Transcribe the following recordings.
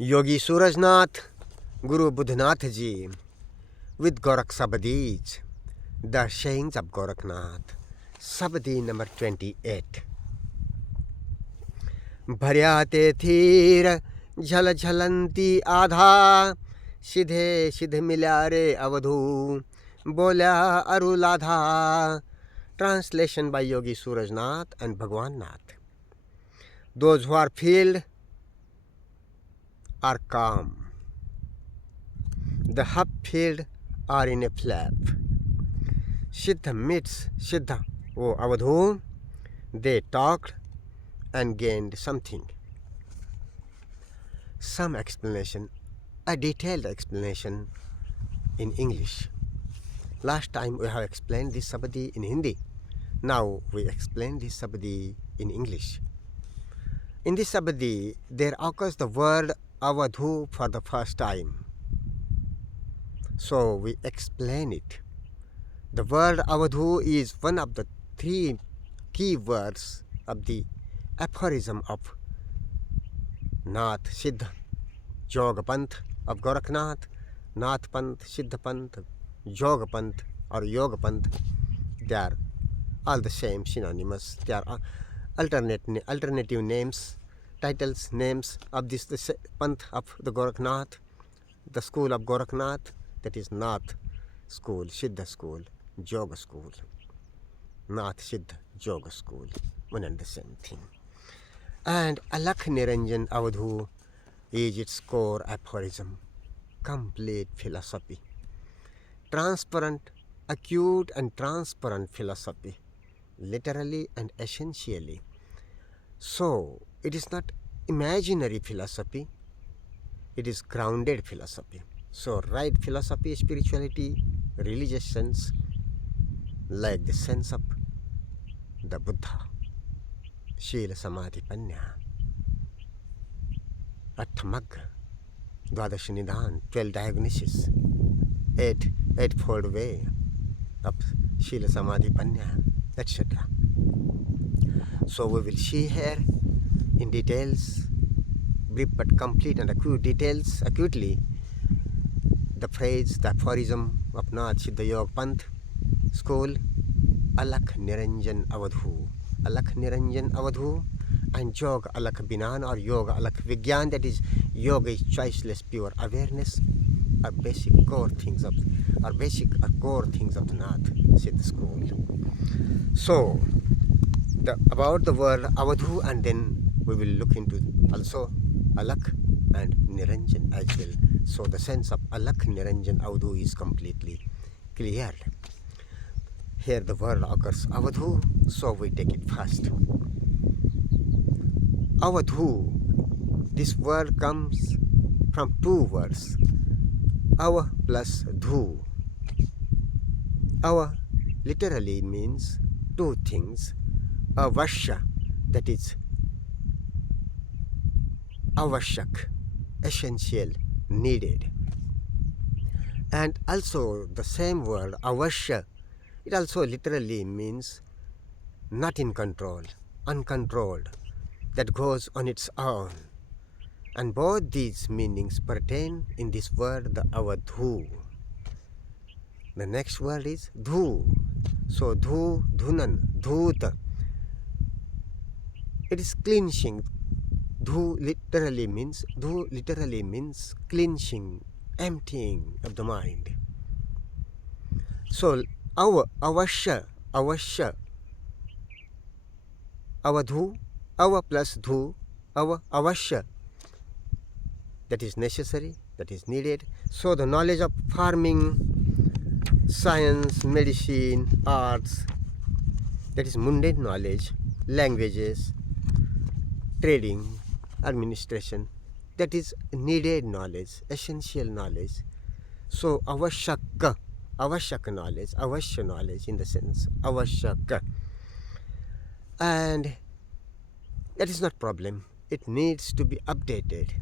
Yogi Surajnath, Guru Buddhanath Ji, with Gorakh Sabadi, the sayings of Gorakh Nath, Sabadi number 28. bharyā thīrã झलझलंति ādhā, sidhẽ sidh milyā re Avadhū, bolyā aru lādhā. Translation by Yogi Surajnath and Bhagwan Nath. Those who are filled are calm. The half-filled are in a flap. Siddha meets siddha, O Avadhū. They talked and gained something. Some explanation, a detailed explanation in English. Last time we have explained this sabadi in Hindi. Now we explain this sabadi in English. In this sabadi, there occurs the word Avadhū for the first time. So we explain it. The word Avadhū is one of the three key words of the aphorism of Nath, Siddha, Yoga Panth of Gorakh Nath, Nath Panth, Siddha Panth, Yoga Panth or Yoga Panth. They are all the same, synonymous. They are alternative names, titles, names of this the Panth of the Gorakh Nath, the school of Gorakh Nath, that is Nath school, Siddha school, Yoga school. Nath, Siddha, Yoga school, one and the same thing. And Alakh Niranjan Avadhū is its core aphorism, complete philosophy. Transparent, acute and transparent philosophy, literally and essentially. So, it is not imaginary philosophy, it is grounded philosophy. So, right philosophy, spirituality, religious sense, like the sense of the Buddha. Shila Samadhi Panya, Attamag, Dvadash Nidhan, 12 diagnosis, eightfold way of Shila Samadhi Panya, etc. So we will see here in details, brief but complete and acute details, acutely, the phrase, the aphorism of Nath Siddha Yoga Panth school, Alakh Niranjan Avadhū. Alakh Niranjan Avadhū and Yoga Alakh Binan or Yoga Alakh Vigyan, that is Yoga is choiceless pure awareness, are basic core things of the Nath Siddha school. So about the word Avadhū, and then we will look into also Alakh and Niranjan as well. So the sense of Alakh Niranjan Avadhū is completely clear. Here the word occurs Avadhū, so we take it first. Avadhū, this word comes from two words, Ava plus Dhū. Ava literally means two things, avaśya, that is avashyak, essential, needed. And also the same word avaśya, it also literally means not in control, uncontrolled, that goes on its own. And both these meanings pertain in this word, the Avadhū. The next word is Dhū. So Dhū, Dhunan, Dhūta. It is cleansing. Dhū literally means cleansing, emptying of the mind. So avaśya, Avadhū, Ava plus Dhū, avaśya, that is necessary, that is needed. So the knowledge of farming, science, medicine, arts, that is mundane knowledge, languages, trading, administration, that is needed knowledge, essential knowledge. So avashyak knowledge, avaśya knowledge in the sense, avashyak. And that is not problem. It needs to be updated.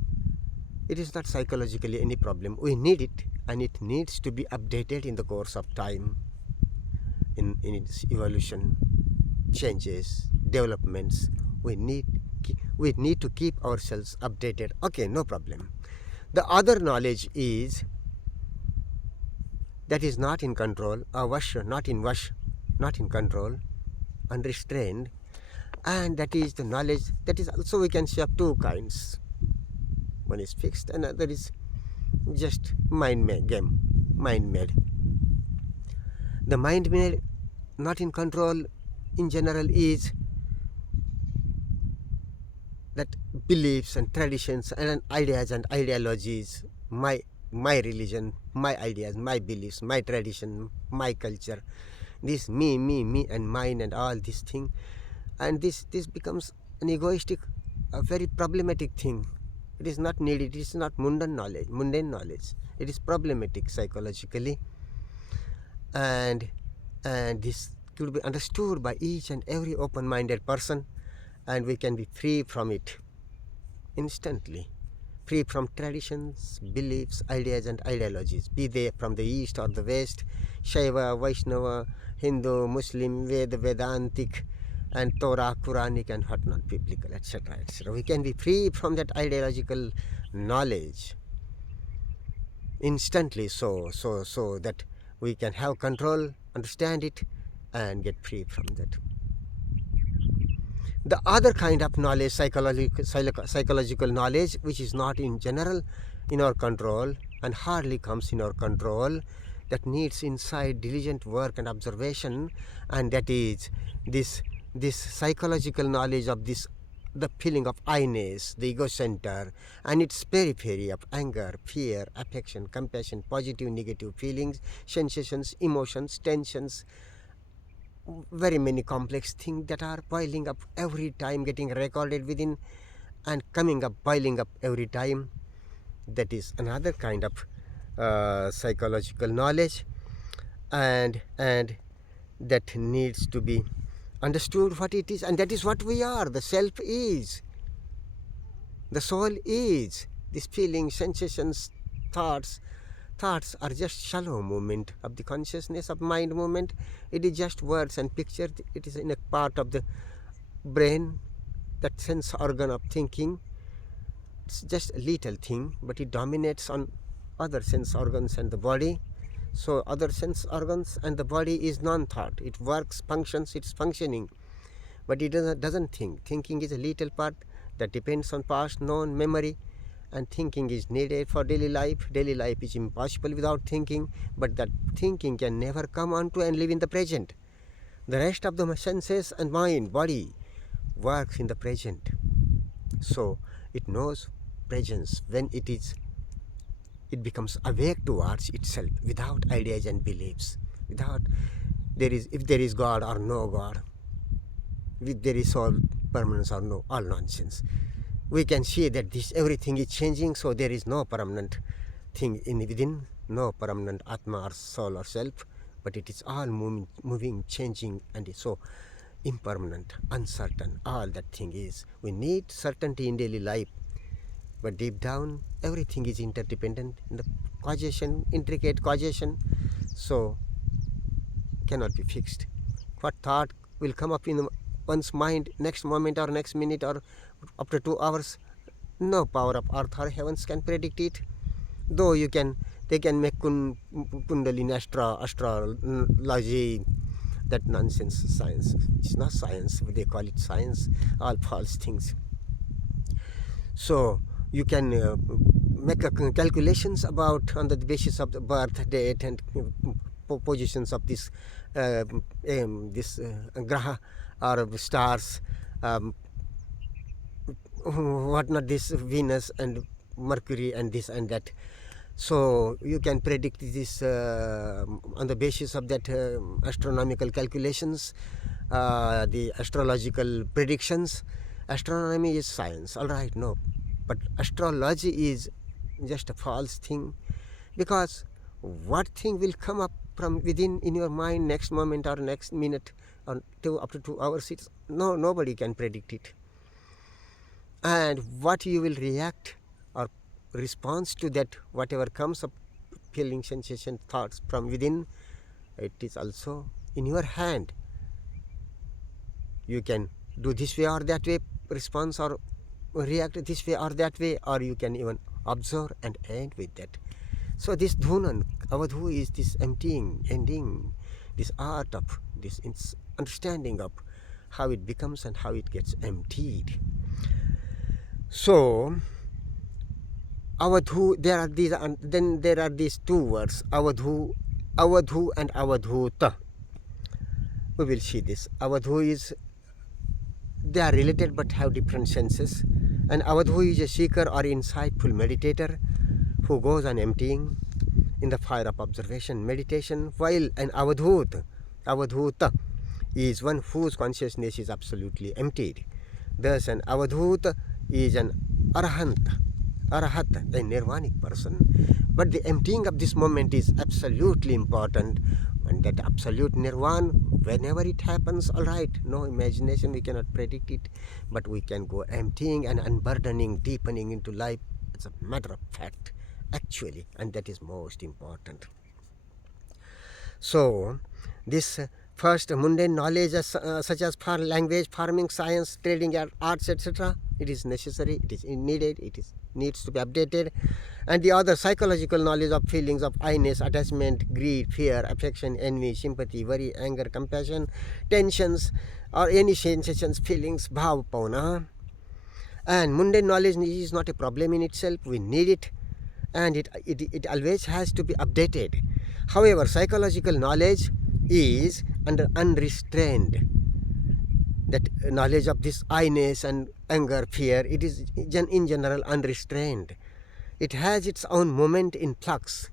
It is not psychologically any problem. We need it, and it needs to be updated in the course of time, in its evolution, changes, developments. We we need to keep ourselves updated. Okay, no problem. The other knowledge is that is not in control, avaśya, not in control, unrestrained, and that is the knowledge that is also, we can see, of two kinds. One is fixed and another is just mind-made game, mind-made. The mind-made, not in control, in general, is that beliefs and traditions and ideas and ideologies, my religion, my ideas, my beliefs, my tradition, my culture, this me and mine and all this thing, and this becomes an egoistic, a very problematic thing. It is not needed. It is not mundane knowledge. It is problematic psychologically, and this could be understood by each and every open-minded person, and we can be free from it instantly, free from traditions, beliefs, ideas and ideologies, be they from the east or the west, Shaiva, Vaishnava, Hindu, Muslim, Vedantic, and Torah, Quranic, and whatnot, biblical, etc., etc. We can be free from that ideological knowledge instantly, so that we can have control, understand it, and get free from that. The other kind of knowledge, psychological knowledge, which is not in general in our control and hardly comes in our control, that needs inside diligent work and observation, and that is this psychological knowledge of this, the feeling of I-ness, the ego center, and its periphery of anger, fear, affection, compassion, positive, negative feelings, sensations, emotions, tensions, very many complex things that are boiling up every time, getting recorded within and coming up, boiling up every time. That is another kind of psychological knowledge, and that needs to be understood what it is, and that is what we are. The self is, the soul is. These feelings, sensations, thoughts are just shallow movement of the consciousness, of mind movement. It is just words and pictures. It is in a part of the brain, that sense organ of thinking. It's just a little thing, but it dominates on other sense organs and the body. So other sense organs and the body is non-thought. It works, functions, it's functioning, but it doesn't think. Thinking is a little part that depends on past known memory, and thinking is needed for daily life. Daily life is impossible without thinking, but that thinking can never come onto and live in the present. The rest of the senses and mind, body, works in the present. So it knows presence when it becomes awake towards itself, without ideas and beliefs, without if there is God or no God, if there is all permanence or no, all nonsense. We can see that everything is changing, so there is no permanent thing within, no permanent atma or soul or self, but it is all moving, changing, and so impermanent, uncertain. All that thing is. We need certainty in daily life, but deep down everything is interdependent in the causation, intricate causation, so cannot be fixed. What thought will come up in one's mind next moment or next minute or after 2 hours, no power of earth or heavens can predict it. Though they can make kundalini astrology, that nonsense science. It's not science, they call it science, all false things. So you can make calculations about, on the basis of the birth date and positions of this graha or stars, whatnot, this Venus and Mercury and this and that. So you can predict this on the basis of that astronomical calculations, the astrological predictions. Astronomy is science, all right, no, but astrology is just a false thing, because what thing will come up from within in your mind next moment or next minute or after 2 hours, it's nobody can predict it. And what you will react or response to that, whatever comes up, feeling, sensation, thoughts from within, it is also in your hand. You can do this way or that way, response or react this way or that way, or you can even observe and end with that. So this dhunan, avadhu, is this emptying, ending, this art of this understanding of how it becomes and how it gets emptied. So avadhu, there are these, and then there are these two words, avadhu and avadhūta. We will see this. Avadhu is, they are related but have different senses. And avadhu is a seeker or insightful meditator who goes on emptying in the fire of observation, meditation, while an avadhūta, is one whose consciousness is absolutely emptied. Thus an avadhūta is an arahat, a nirvanic person. But the emptying of this moment is absolutely important, and that absolute nirvana, whenever it happens, all right, no imagination, we cannot predict it, but we can go emptying and unburdening, deepening into life as a matter of fact, actually, and that is most important. So this first mundane knowledge, such as for language, farming, science, trading, arts, etc., it is necessary, it is needed, needs to be updated. And the other psychological knowledge of feelings of I-ness, attachment, greed, fear, affection, envy, sympathy, worry, anger, compassion, tensions, or any sensations, feelings, bhav, pauna. And mundane knowledge is not a problem in itself, we need it, and it always has to be updated. However, psychological knowledge is under unrestrained. That knowledge of this I-ness and anger, fear, it is in general unrestrained. It has its own moment in flux,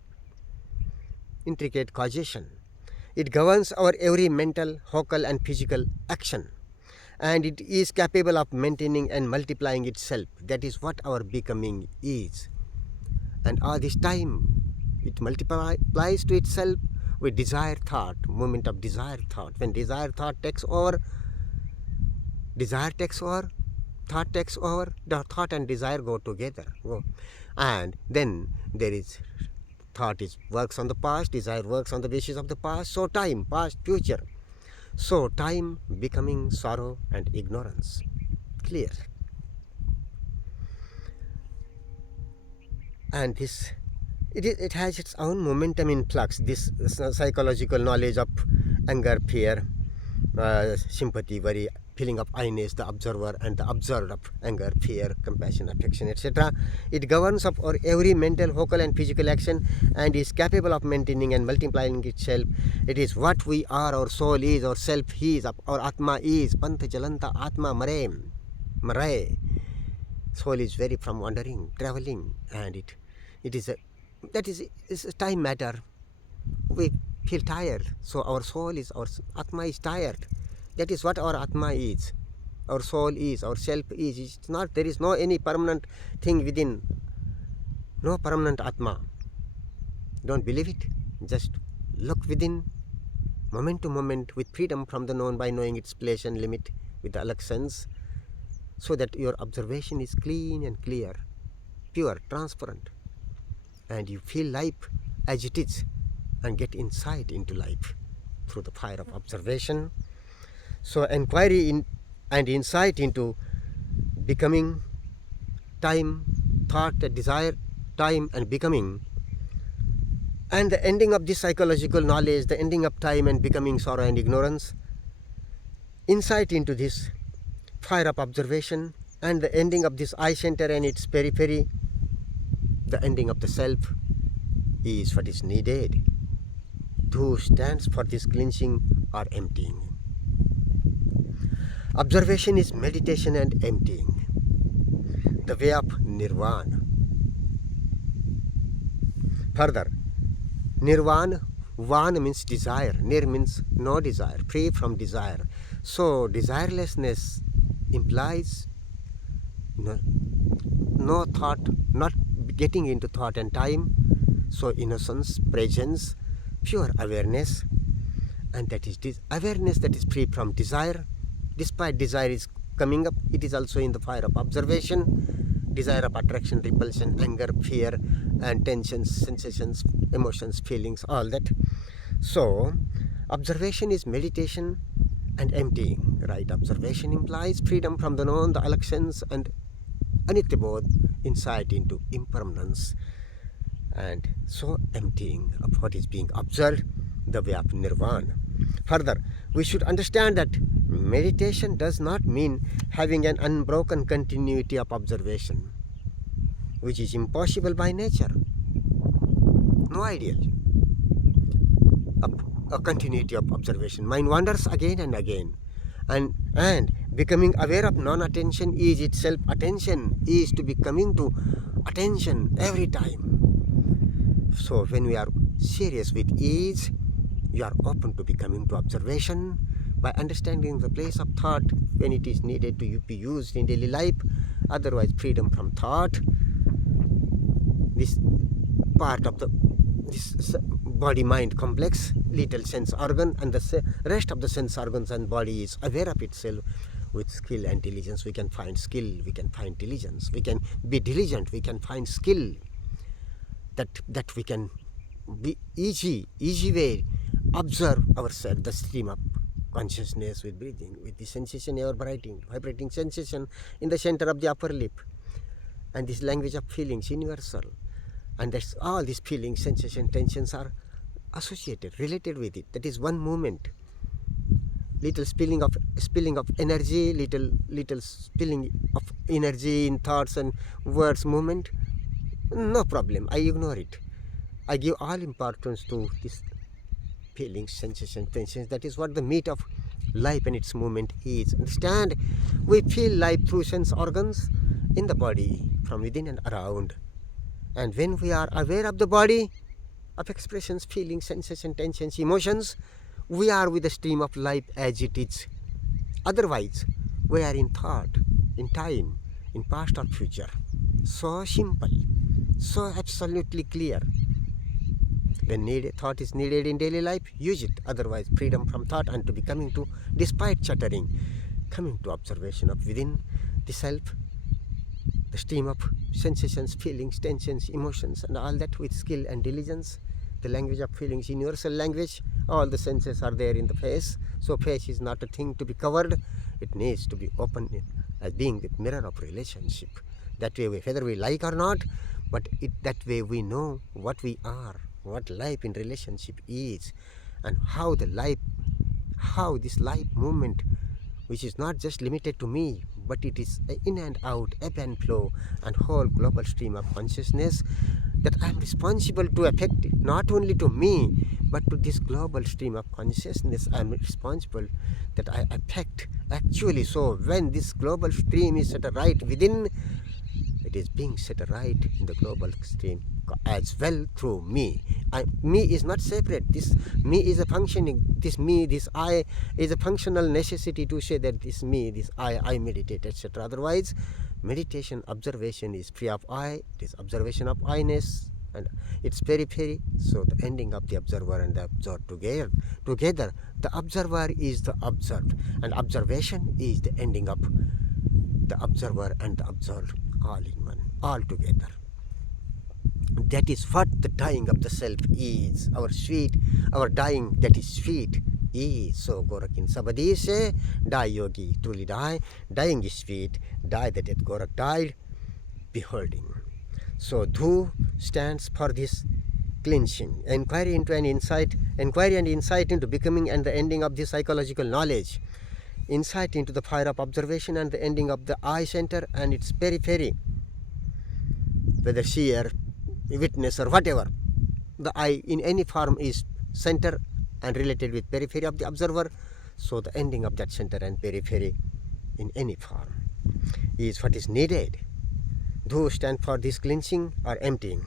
intricate causation. It governs our every mental, vocal and physical action. And it is capable of maintaining and multiplying itself. That is what our becoming is. And all this time, it multiplies to itself with desire thought, moment of desire thought. When desire thought takes over, desire takes over, thought takes over, the thought and desire go together. And then there is thought works on the past, desire works on the basis of the past. So time, past, future. So time, becoming, sorrow and ignorance. Clear. And this, it has its own momentum in flux, this psychological knowledge of anger, fear, sympathy, worry, feeling of I-ness, the observer, and the observed of anger, fear, compassion, affection, etc. It governs of our every mental, vocal and physical action, and is capable of maintaining and multiplying itself. It is what we are, our soul is, our self is, our atma is. Pantha jalanta atma mare. Soul is very from wandering, traveling, and it's a time matter. We feel tired, so our atma is tired. That is what our atma is, our soul is, our self is. It's not, there is no any permanent thing within, no permanent atma. Don't believe it, just look within, moment to moment, with freedom from the known by knowing its place and limit with the alak sense, so that your observation is clean and clear, pure, transparent, and you feel life as it is and get insight into life through the fire of observation. So inquiry and insight into becoming, time, thought, desire, time and becoming, and the ending of this psychological knowledge, the ending of time and becoming, sorrow and ignorance, insight into this fire of observation, and the ending of this I center and its periphery, the ending of the self, is what is needed. Dhu stands for this cleansing or emptying. Observation is meditation and emptying, the way of nirvana. Further, nirvana, van means desire, nir means no desire, free from desire. So desirelessness implies no thought, not getting into thought and time. So innocence, presence, pure awareness, and that is this awareness that is free from desire. Despite desire is coming up, it is also in the fire of observation. Desire of attraction, repulsion, anger, fear, and tensions, sensations, emotions, feelings, all that. So observation is meditation and emptying. Right observation implies freedom from the known, the elections, and anityabodh, insight into impermanence. And so emptying of what is being observed, the way of nirvana. Further, we should understand that meditation does not mean having an unbroken continuity of observation, which is impossible by nature. No ideal of a continuity of observation. Mind wanders again and again. And becoming aware of non-attention is itself attention, is to be coming to attention every time. So when we are serious with ease, you are open to becoming to observation by understanding the place of thought when it is needed to be used in daily life. Otherwise, freedom from thought, this part of this body-mind complex, little sense organ, and the rest of the sense organs and body is aware of itself. With skill and diligence, we can find skill, we can find diligence, we can be diligent, we can find skill, that we can be easy way observe ourselves, the stream of consciousness with breathing, with the sensation, ever vibrating sensation in the center of the upper lip, and this language of feelings universal. And that's all these feelings, sensation, tensions are associated, related with it. That is one movement. Little spilling of energy, little spilling of energy in thoughts and words movement. No problem. I ignore it. I give all importance to this feelings, sensation, tensions. That is what the meat of life and its movement is. Understand? We feel life through sense organs in the body, from within and around. And when we are aware of the body, of expressions, feelings, sensations, tensions, emotions, we are with the stream of life as it is. Otherwise, we are in thought, in time, in past or future. So simple, so absolutely clear. When thought is needed in daily life, use it. Otherwise, freedom from thought and to be coming to, despite chattering, coming to observation of within the self, the stream of sensations, feelings, tensions, emotions, and all that with skill and diligence. The language of feelings, universal language. All the senses are there in the face. So face is not a thing to be covered. It needs to be open as being the mirror of relationship. That way, whether we like or not, but that way we know what we are, what life in relationship is, and how this life movement, which is not just limited to me, but it is in and out, ebb and flow, and whole global stream of consciousness, that I am responsible to affect not only to me, but to this global stream of consciousness. I am responsible that I affect actually. So when this global stream is set right within, it is being set right in the global stream as well through me. Me is not separate. This me is a functioning. This me, this I is a functional necessity to say that this me, this I meditate, etc. Otherwise, meditation, observation is free of I. It is observation of I-ness, and it's periphery. So the ending of the observer and the observed together. The observer is the observed, and observation is the ending of the observer and the observed, all in one, all together. That is what the dying of the self is. Our dying that is sweet is. So Gorakh Sabadi say, die yogi, truly die. Dying is sweet. Die the death Gorakh died, beholding. So Dhu stands for this cleansing, inquiry and insight into becoming and the ending of the psychological knowledge. Insight into the fire of observation and the ending of the I center and its periphery. Whether seer, witness or whatever, the I in any form is center and related with periphery of the observer. So the ending of that center and periphery in any form is what is needed. Dhu stand for this cleansing or emptying.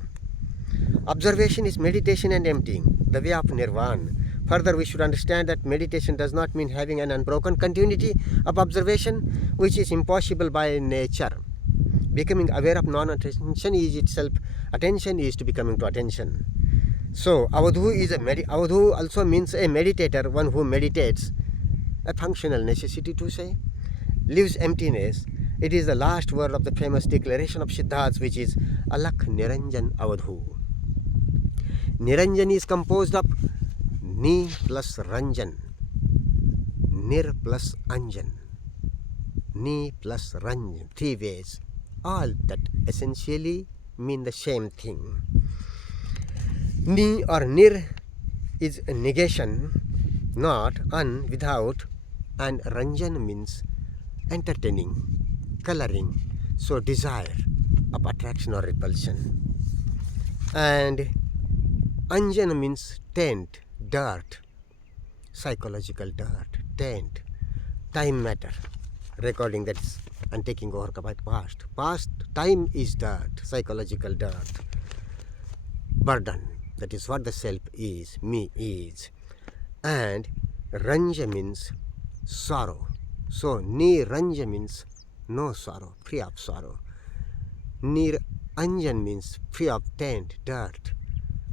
Observation is meditation and emptying, the way of nirvana. Further, we should understand that meditation does not mean having an unbroken continuity of observation, which is impossible by nature. Becoming aware of non-attention is itself attention, is to becoming to attention. So Avadhū also means a meditator, one who meditates, a functional necessity to say, lives emptiness. It is the last word of the famous declaration of siddhas, which is Alakh Niranjan Avadhū. Niranjan is composed of Ni plus Ranjan. nir plus anjan, ni plus ranjan, 3 ways. All that essentially mean the same thing. Ni or nir is a negation, not un, without, and ranjan means entertaining, coloring, so desire of attraction or repulsion. And anjan means taint, dirt, psychological dirt, taint, time matter, recording that's and taking over about past. Past time is dirt, psychological dirt, burden. That is what the self is, me is. And ranja means sorrow. So ni ranja means no sorrow, free of sorrow. Nir anjan means free of taint, dirt,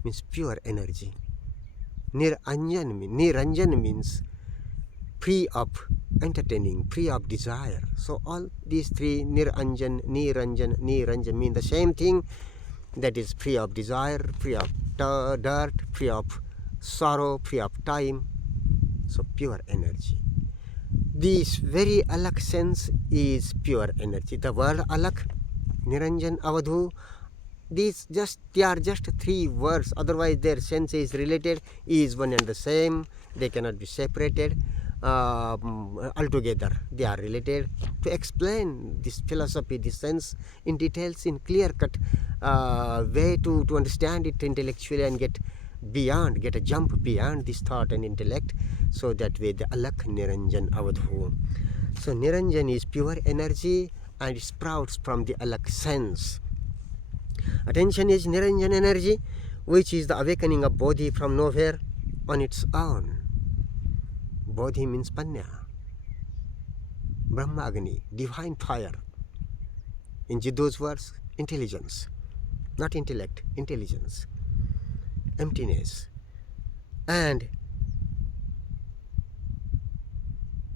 means pure energy. Niranjan means free of entertaining, free of desire. So all these three, niranjan mean the same thing. That is free of desire, free of dirt, free of sorrow, free of time. So pure energy. This very alak sense is pure energy. The word alak, niranjan, avadhu, they are just 3 words, otherwise their sense is related, is one and the same. They cannot be separated. Altogether they are related. To explain this philosophy, this sense in details, in clear-cut way to understand it intellectually and get a jump beyond this thought and intellect, so that way the alak, niranjan, avadhu. So niranjan is pure energy and it sprouts from the alak sense. Attention is niranjan energy, which is the awakening of bodhi from nowhere on its own. Bodhi means panya, Brahma Agni, divine fire. In Jiddu's words, intelligence, not intellect, intelligence, emptiness, and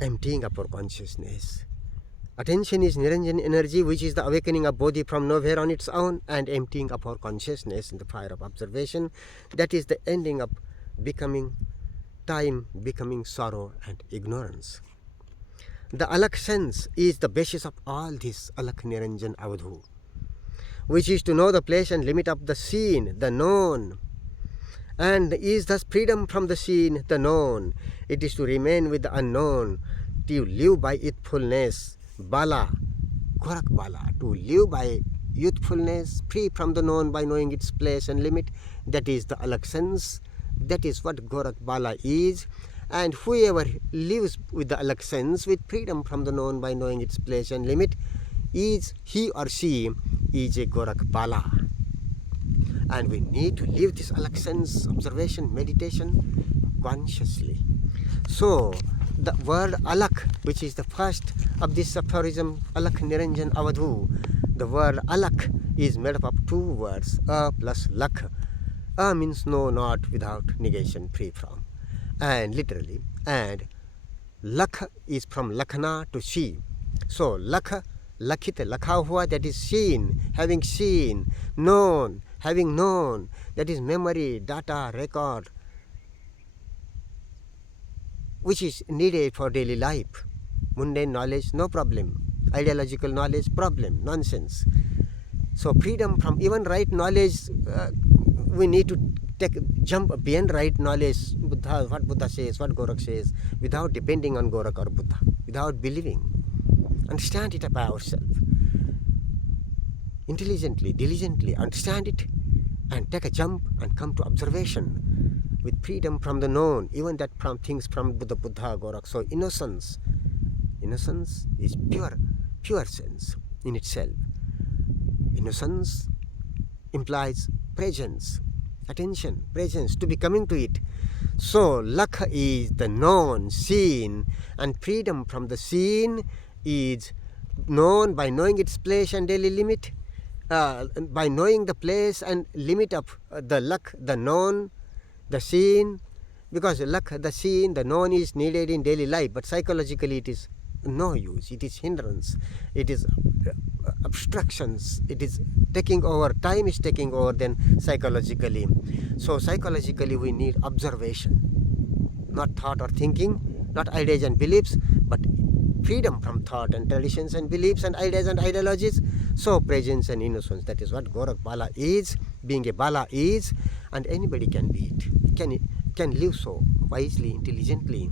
emptying up our consciousness. Attention is niranjan energy, which is the awakening of bodhi from nowhere on its own and emptying up our consciousness in the fire of observation. That is the ending of becoming time, becoming sorrow and ignorance. The alak sense is the basis of all this alak, niranjan, avadhu, which is to know the place and limit of the seen, the known, and is thus freedom from the seen, the known. It is to remain with the unknown, to live by youthfulness, bala, Gorakh bala, to live by youthfulness, free from the known by knowing its place and limit. That is the alak sense. That is what Gorakh bala is. And whoever lives with the alak sense, with freedom from the known by knowing its place and limit, is he or she is a Gorakh bala. And we need to live this alak sense, observation, meditation consciously. So the word alak, which is the first of this aphorism, alak, niranjan, avadhu, the word alak is made up of 2 words, a plus lak. A means no, not, without, negation, free from, and literally, and lakh is from lakhana, to see. So lakh, lakhit, lakha hua, that is seen, having seen, known, having known, that is memory, data, record, which is needed for daily life. Mundane knowledge, no problem. Ideological knowledge, problem, nonsense. So freedom from even right knowledge, we need to jump beyond right knowledge, Buddha, what Buddha says, what Gorakh says, without depending on Gorakh or Buddha, without believing. Understand it by ourselves. Intelligently, diligently understand it and take a jump and come to observation with freedom from the known, even that from things from Buddha, Gorakh. So innocence is pure sense in itself. Innocence implies presence, attention, presence, to be coming to it. So lakha is the known, seen, and freedom from the seen is known by knowing its place and daily limit, by knowing the place and limit of the lakh, the known, the seen, because lakh, the seen, the known is needed in daily life, but psychologically it is no use, it is hindrance, it is obstructions, it is taking over, time is taking over then psychologically. So psychologically we need observation, not thought or thinking, not ideas and beliefs, but freedom from thought and traditions and beliefs and ideas and ideologies. So presence and innocence, that is what Gorakh Bala is, being a Bala is, and anybody can be it, can live so wisely, intelligently.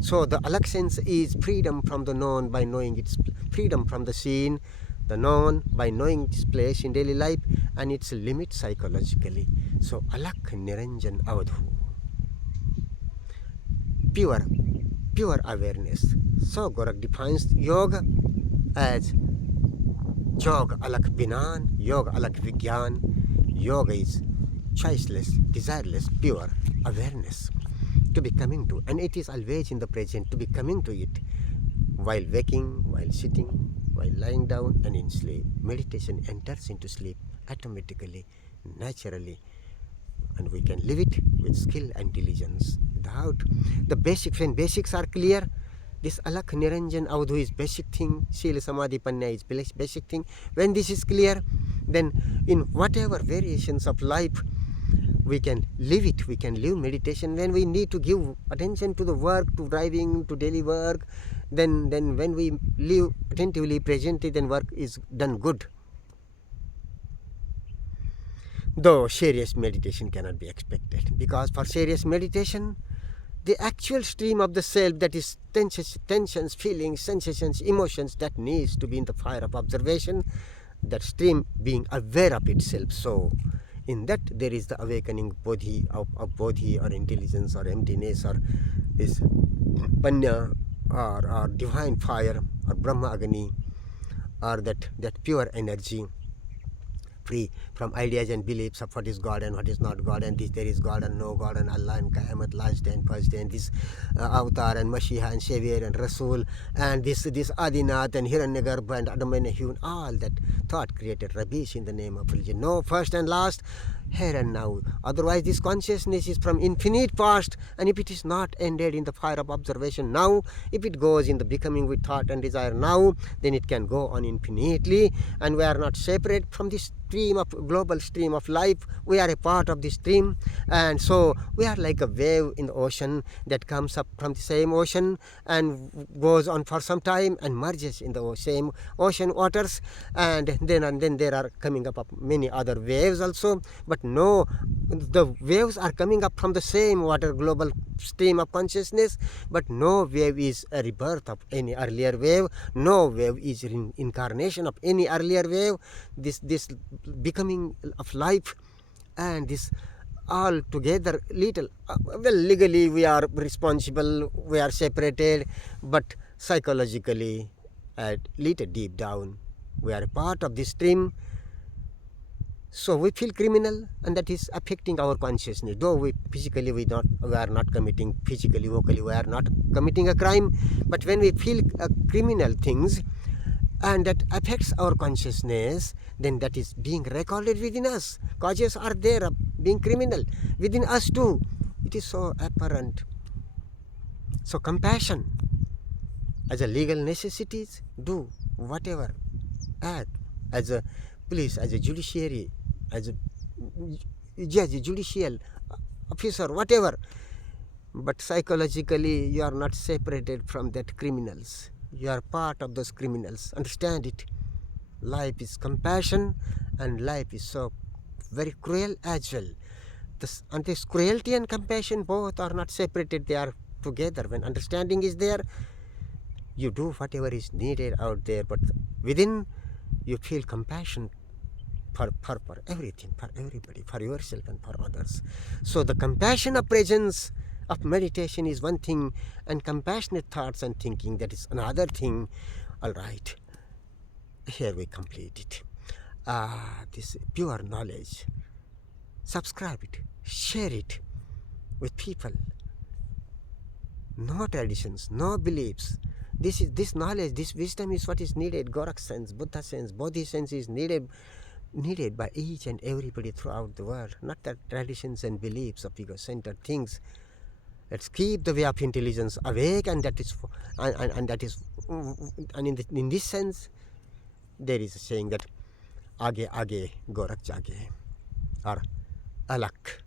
So the alak sense is freedom from the known by knowing its freedom from the seen, the known by knowing its place in daily life and its limit psychologically. So alak niranjan avadhu, pure awareness. So Gorakh defines yoga as jog alak binan, yoga alak vigyan. Yoga is choiceless, desireless, pure awareness to be coming to, and it is always in the present, to be coming to it while waking, while sitting, while lying down, and in sleep. Meditation enters into sleep automatically, naturally, and we can live it with skill and diligence. Without the basics, when basics are clear, this alak niranjan avadhu is basic thing, sila samadhi panya is basic thing. When this is clear, then in whatever variations of life we can live it, we can live meditation. When we need to give attention to the work, to driving, to daily work, then when we live attentively, presently, then work is done good. Though serious meditation cannot be expected, because for serious meditation, the actual stream of the self, that is tensions, feelings, sensations, emotions, that needs to be in the fire of observation, that stream being aware of itself. So in that there is the awakening bodhi of bodhi, or intelligence, or emptiness, or this panya, or divine fire, or brahma agni, or that pure energy, free from ideas and beliefs of what is God and what is not God, and this there is God and no God, and Allah and Qayamat, last day and first day, and this avatar and Mashiach and Savior and Rasul, and this Nath and Hiranyagarbha and Adam and Human, all that thought created rubbish in the name of religion. No first and last, here and now. Otherwise this consciousness is from infinite past, and if it is not ended in the fire of observation now, if it goes in the becoming with thought and desire now, then it can go on infinitely, and we are not separate from this stream of global stream of life. We are a part of this stream, and so we are like a wave in the ocean that comes up from the same ocean and goes on for some time and merges in the same ocean waters, and then there are coming up many other waves also. But no, the waves are coming up from the same water global stream of consciousness, but no wave is a rebirth of any earlier wave, no wave is incarnation of any earlier wave. This becoming of life, and this all together little, well, legally we are responsible, we are separated, but psychologically at little deep down we are a part of this stream. So we feel criminal, and that is affecting our consciousness. Though we physically we are not committing, physically, vocally we are not committing a crime, but when we feel criminal things, and that affects our consciousness, then that is being recorded within us. Causes are there of being criminal within us too. It is so apparent. So compassion as a legal necessities, do whatever, act as a police, as a judiciary, as a judge, judicial officer, whatever. But psychologically you are not separated from that criminals. You are part of those criminals. Understand it. Life is compassion, and life is so very cruel as well. And this cruelty and compassion both are not separated, they are together. When understanding is there, you do whatever is needed out there, but within you feel compassion for everything, for everybody, for yourself and for others. So the compassion of presence of meditation is one thing, and compassionate thoughts and thinking, that is another thing. All right, here we complete it. This pure knowledge, subscribe it, share it with people. No traditions, no beliefs. This knowledge, this wisdom is what is needed. Gorakh sense, Buddha sense, Bodhi sense is needed by each and everybody throughout the world. Not the traditions and beliefs of ego-centered things. Let's keep the way of intelligence awake, and that is, in this sense, there is a saying that "Aage aage Gorakh jage," or alak.